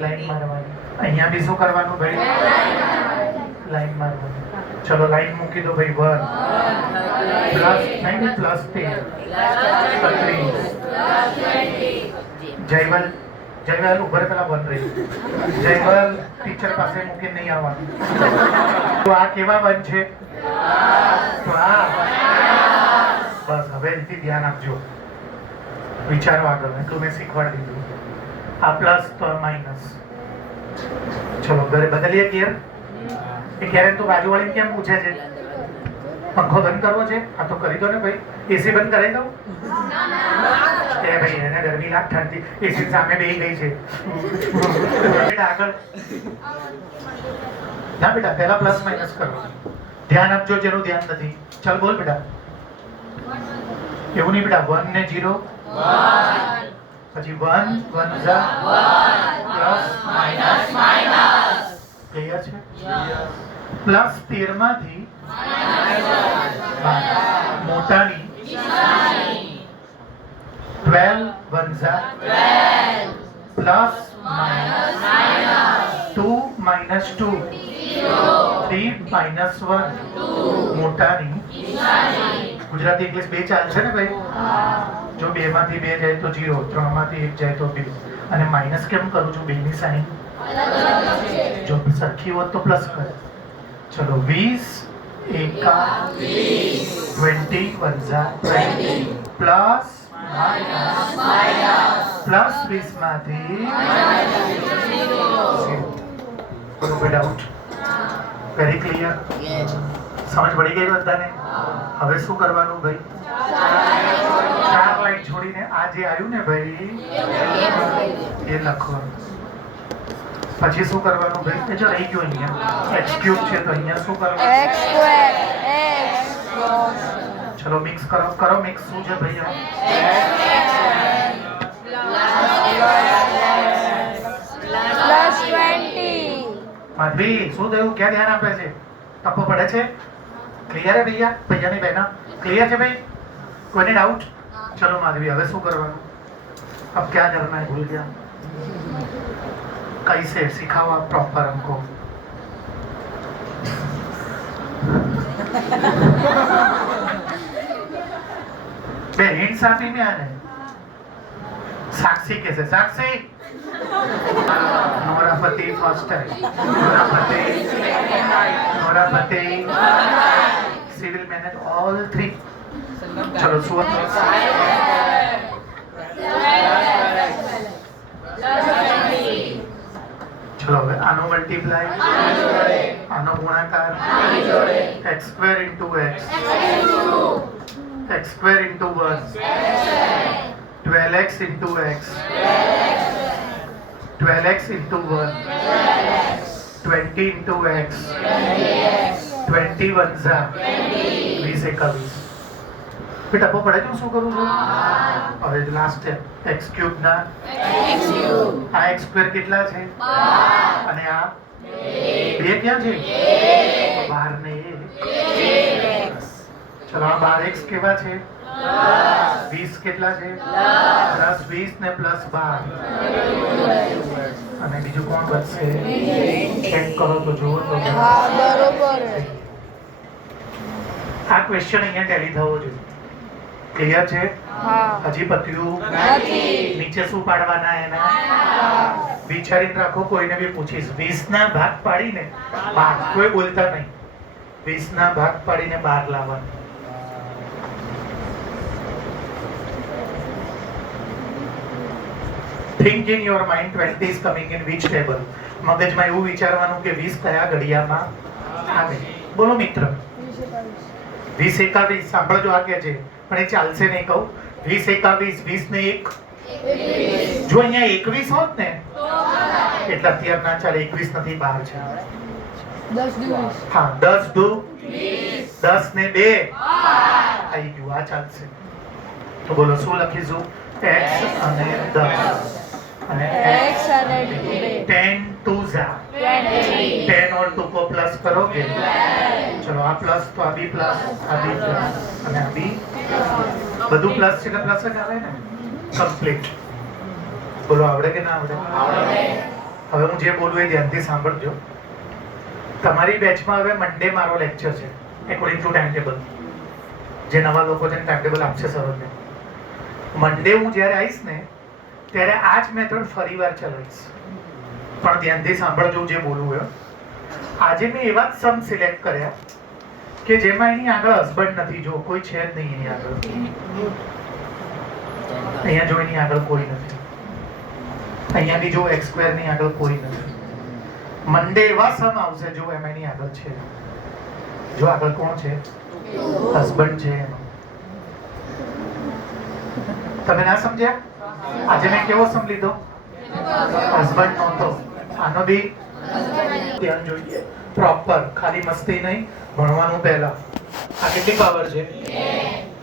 લાઈન મારવાની અહીંયા બી શું કરવાનું ભાઈ લાઈન મારવાની ચલો લાઈન મૂકી દો ભાઈ 1 પ્લસ નહીં પ્લસ 13 જયવલ જયવલ ઉપર પેલા બન રહી જયવલ ટીચર પાસે મૂકીને નહીં આવવાનું તો આ કેવા બન છે તો આ બસ હવે એથી ધ્યાન આપજો વિચારો આગળ એટલું મેં શીખવાડી દીધું આ પ્લસ તો માઇનસ ચલો ઘરે બદલીએ ગિયર એ ક્યારે તો બાજુવાળીને કેમ પૂછે છે પંખો બંધ કરવો છે આ તો કરી દો ને ભાઈ એસી બંધ કરાવી દઉં એ ભાઈ એને ગરમી લાગ ઠંડી એસી સામે બેસી ગઈ છે બેટા આગળ ના બેટા પહેલા પ્લસ માઇનસ કરો ધ્યાન આપજો જેનું ધ્યાન નથી ચાલ બોલ બેટા એવું નહીં બેટા 1 ને 0 પછી 1 1 જા પ્લસ માઇનસ ક્લિયર છે પ્લસ 13 માંથી મોટાની 12 1 જા પ્લસ માઇનસ 2 minus 2 3 minus 1 મોટાની ગુજરાતી ઇંગ્લિશ બે ચાલશે ને ભાઈ જો 2 માંથી 2 જાય તો 0 3 માંથી 1 જાય તો 2 અને માઇનસ કેમ કરું છું બેની સાઈન જો સરખી હોત તો પ્લસ કરે ચલો 20 એકા 20 1 20 પ્લસ પ્લસ 20 માંથી કોનો કોઈ ડાઉટ વેરી ક્લિયર સમજ પડી ગઈ બધાને હવે શું કરવાનું ભાઈ 4 લાઈન છોડીને આ જે આવ્યું ને ભાઈ એ લખવાનું પછી શું કરવાનું ભાઈ એ જો રહી ગયું અહીંયા x³ છે તો અહીંયા શું કરવાનું x². ચલો મિક્સ કરો મિક્સ શું છે ભાઈ +20. માધવી શું થયું ક્યાં ધ્યાન આપે છે ટપ્પો પડે છે ક્લિયર है भैया भैया नहीं बहना क्लियर है भाई कोई नहीं डाउट चलो माधवी હવે શું કરવાનું अब क्या करना है भूल गया कैसे सिखाओ आप प्रॉपर हमको बे हिंट साथी में आने साक्षी कैसे साक्षी नोरापति फर्स्ट टाइम नोरापति सिविल मैनेज ऑल 3 चलो सुअर चलो હવે આનો મલ્ટીપ્લાય આનો ગુણાકાર x² into x x² into 1 12x into x 12x into 1, 20 into x, 20 1 20 21. બેટા ટપો પડે તો શું કરું છું? હવે લાસ્ટ સ્ટેપ x ક્યુબ ના આ x સ્ક્વેર કેટલા છે? અને આ બે ક્યાં છે? 12 ને ચલો આ 12x કેવા છે? 20 કેટલા છે? પ્લસ 20 ને પ્લસ 12 અને બીજું કોણ બચશે? ચેક કરો તો જુઓ તો હા બરોબર આ ક્વેશ્ચન અહીંયા ટેલી થવો જોઈએ. ક્લિયર છે? હા હજી પત્યું નથી. નીચે શું પાડવાના એના? વિચારીને રાખો. કોઈને બી પૂછીશ 20 ના ભાગ પાડીને 12, કોઈ બોલતા નહીં. 20 ના ભાગ પાડીને 12 લાવવાના. Think in your mind 20 is coming in which table? મગજમાં એવું વિચારવાનું કે 20 કયા ઘડિયામાં આવે. બોલો મિત્ર. 20 21 સાંભળજો આ કે છે પણ એ ચાલશે નહીં કહું. 20 21 20 ને 1 જો અહીંયા 21 હોત ને એટલે અત્યાર ના ચાલે. 21 નથી 12 છે. 10 હા 10 દુ 10 ને 2 આવી ગયું. આ ચાલશે. તો બોલો શું લખીશું? x અને 10 અને x અને 10 2 10 और 2 को प्लस करोगे चलो आ प्लस तो आ भी प्लस आ भी प्लस અને આ બી બધું પ્લસ છે કે પ્લસ જ આવે ને. કમ્પ્લીટ. બોલો આવડે કે ના આવડે? હવે હું જે બોલું એ ધ્યાનથી સાંભળજો. તમારી બેચમાં હવે મંડે મારો લેક્ચર છે એકોર્ડિંગ ટુ ટાઈમ ટેબલ. જે નવા લોકો છે ટાઈમ ટેબલ આપશે સરોજને. મંડે હું જ્યારે આવીશ ને ત્યારે આ જ મેથડ ફરીવાર ચલાવીશ. પણ ધ્યાનથી સાંભળજો જે બોલું હોય. આજે મેં એવા જ સમ સિલેક્ટ કર્યા કે જેમાં એની આગળ હસબન્ડ નથી. જો કોઈ છે જ નહીં એની આગળ. અહીંયા જો એની આગળ કોઈ નથી. અહીંયા બી જો x સ્ક્વેર ની આગળ કોઈ નથી. મંડે એવા સમ આવશે જો એમાં એની આગળ છે. જો આગળ કોણ છે? હસબન્ડ છે એનો. તમે ના સમજ્યા? આજે મેં કેવો સમ લીધો? હસબન્ડ નહોતો. આનો બી ધ્યાન જોઈએ પ્રોપર. ખાલી મસ્તી નહીં, ભણવાનું પહેલા. આ કેટલી પાવર છે?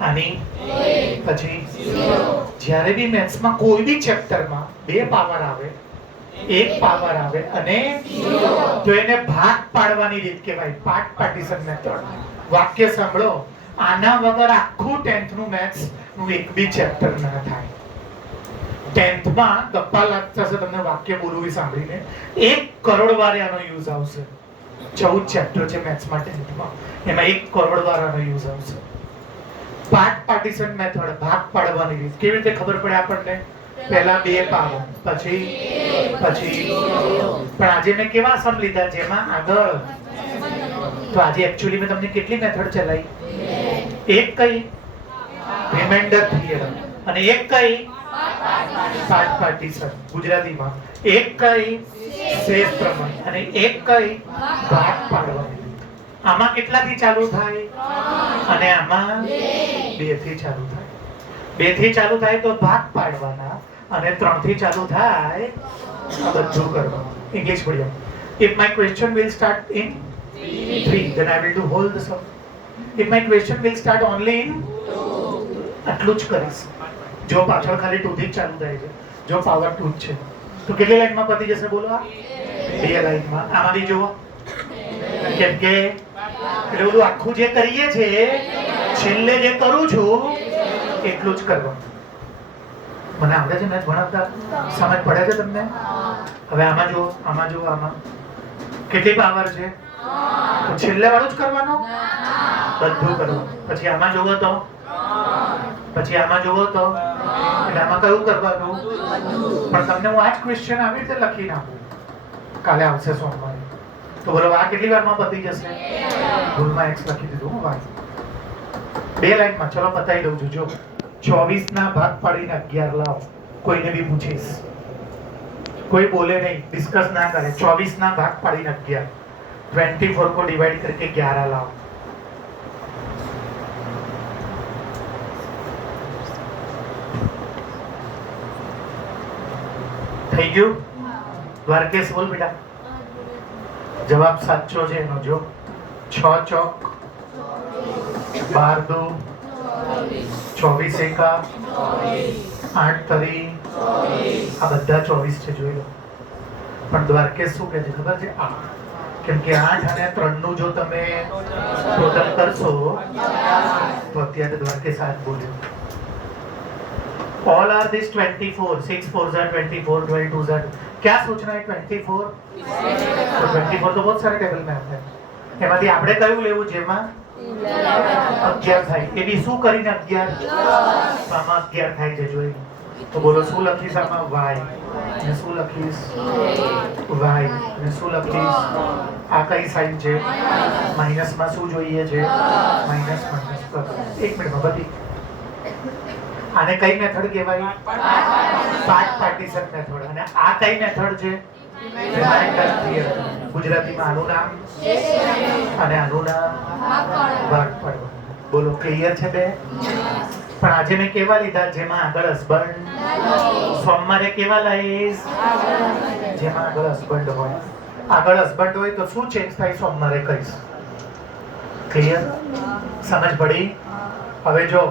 આની પછી જ્યારે બી મેથ્સમાં કોઈ બી ચેપ્ટરમાં 2 પાવર આવે, 1 પાવર આવે અને તો એને ભાગ પાડવાની રીત કહેવાય પાર્ટ પાર્ટીશન મેથડ. વાક્ય સાંભળો. આના વગર આખું 10th નું મેથ્સ નું એક બી ચેપ્ટર ના થાય. 10th માં ગપ્પા લાગતા હશે તમને વાક્ય બોલવું સાંભળીને. 1 કરોડ વાર આનો યુઝ આવશે. 14 ચેપ્ટર છે મેથ્સમાં 10th માં. એમાં 1 કરોડ વાર આનો યુઝ આવશે. પાર્ટ પાર્ટીશન મેથડ, ભાગ પાડવાની રીત. કેવી રીતે ખબર પડે આપણને? પહેલા 2 પાડો પછી પણ આજે મેં કેવા સમ લીધા જેમાં આગળ. તો આજે એકચ્યુઅલી મેં તમને કેટલી મેથડ ચલાવી? એક કઈ? Remainder theorem. અને એક કઈ? પાર્ટ પાર્ટીશન ગુજરાતીમાં. એક કઈ? શેષ પ્રમેય. અને એક કઈ? ભાગ પાડવાની. આમાં કેટલાથી ચાલુ થાય? અને આમાં 2 થી ચાલુ થાય. 2 થી ચાલુ થાય તો ભાગ પાડવાના અને 3 થી ચાલુ થાય બધું કરવાનું. English medium. If my question will start in 3 then I will do whole the sum. If my question will start only in 2 આટલું જ કરીશ. જો પાછળ ખાલી 2 થી ચાલુ થાય છે, જો પાવર 2 છે તો કેટલી લાઈનમાં પતી જશે? બોલો. આ 2 લાઈનમાં. આમાં બી જુઓ કેમ કે એટલે બધું આખું જે કરીએ છે છેલ્લે જે કરું છું એટલું જ કરવાનું. મને આવડે છે મેથ ભણાવતા? સમજ પડે છે તમને? હવે આમાં જુઓ, આમાં કેટલી પાવર છે? તો છેલ્લે વાળું જ કરવાનું, બધું કરવાનું. પછી આમાં જુઓ તો એટલે આમાં કયું કરવાનું? પણ તમને હું આ જ ક્વેશ્ચન આવી રીતે લખી નાખું. કાલે આવશે સોમવારે. તો બરોબર આ કેટલી વારમાં પતી જશે? ભૂલમાં x લખી દીધું હું વાત. 2 લાઈનમાં. ચલો બતાવી દઉં છું. જો 24 ના ભાગ પાડીને 11 લાવ. કોઈને બી પૂછીશ, કોઈ બોલે નહીં, डिस्कस ना करे. 24 ना भाग पाड़ीने 11, 24 को डिवाइड करके 11 लाओ. થઈ ગયું? દ્વારકેશ બોલ બેટા. જવાબ સાચો છે એનો જો. 6 ચોક 12 દુ 24 એકા 8 તરી આ બધા 24 છે જોઈ લો. પણ દ્વારકેશ શું કહે છે ખબર છે? કેમ કે 8 અને 3 નું જો તમે ટોટલ કરશો તો અત્યારે દ્વારકેશ 8 બોલ્યો. All are this 24. 6 4s are 24, 12 2s are. क्या सोचना है 24? तो 24 तो बहुत सारे टेबल में आता है. એમાંથી આપણે કયું લેવું જેમાં 11 થાય? એ બી શું કરીને 11? આમાં 11 થાય છે જોઈ. તો બોલો શું લખીશ આમાં? y. અને શું લખીશ? y. અને શું લખીશ? આ કઈ સાઈન છે? માઈનસ માં શું જોઈએ છે? Minus minus. એક મિનિટમાં બધી. આને કઈ મેથડ કહેવાય? Part partition method. અને આ કઈ મેથડ છે? Remainder theorem. ગુજરાતીમાં આનું નામ અને આનું નામ ભાગ પાડવા. બોલો ક્લિયર છે બે? પણ આજે મેં કેવા લીધા? જેમાં આગળ હસબન્ડ. સોમવારે કેવા લઈશ? જેમાં આગળ હસબન્ડ હોય. આગળ હસબન્ડ હોય તો શું ચેન્જ થાય સોમવારે કહીશ. ક્લિયર? સમજ પડી? હવે જો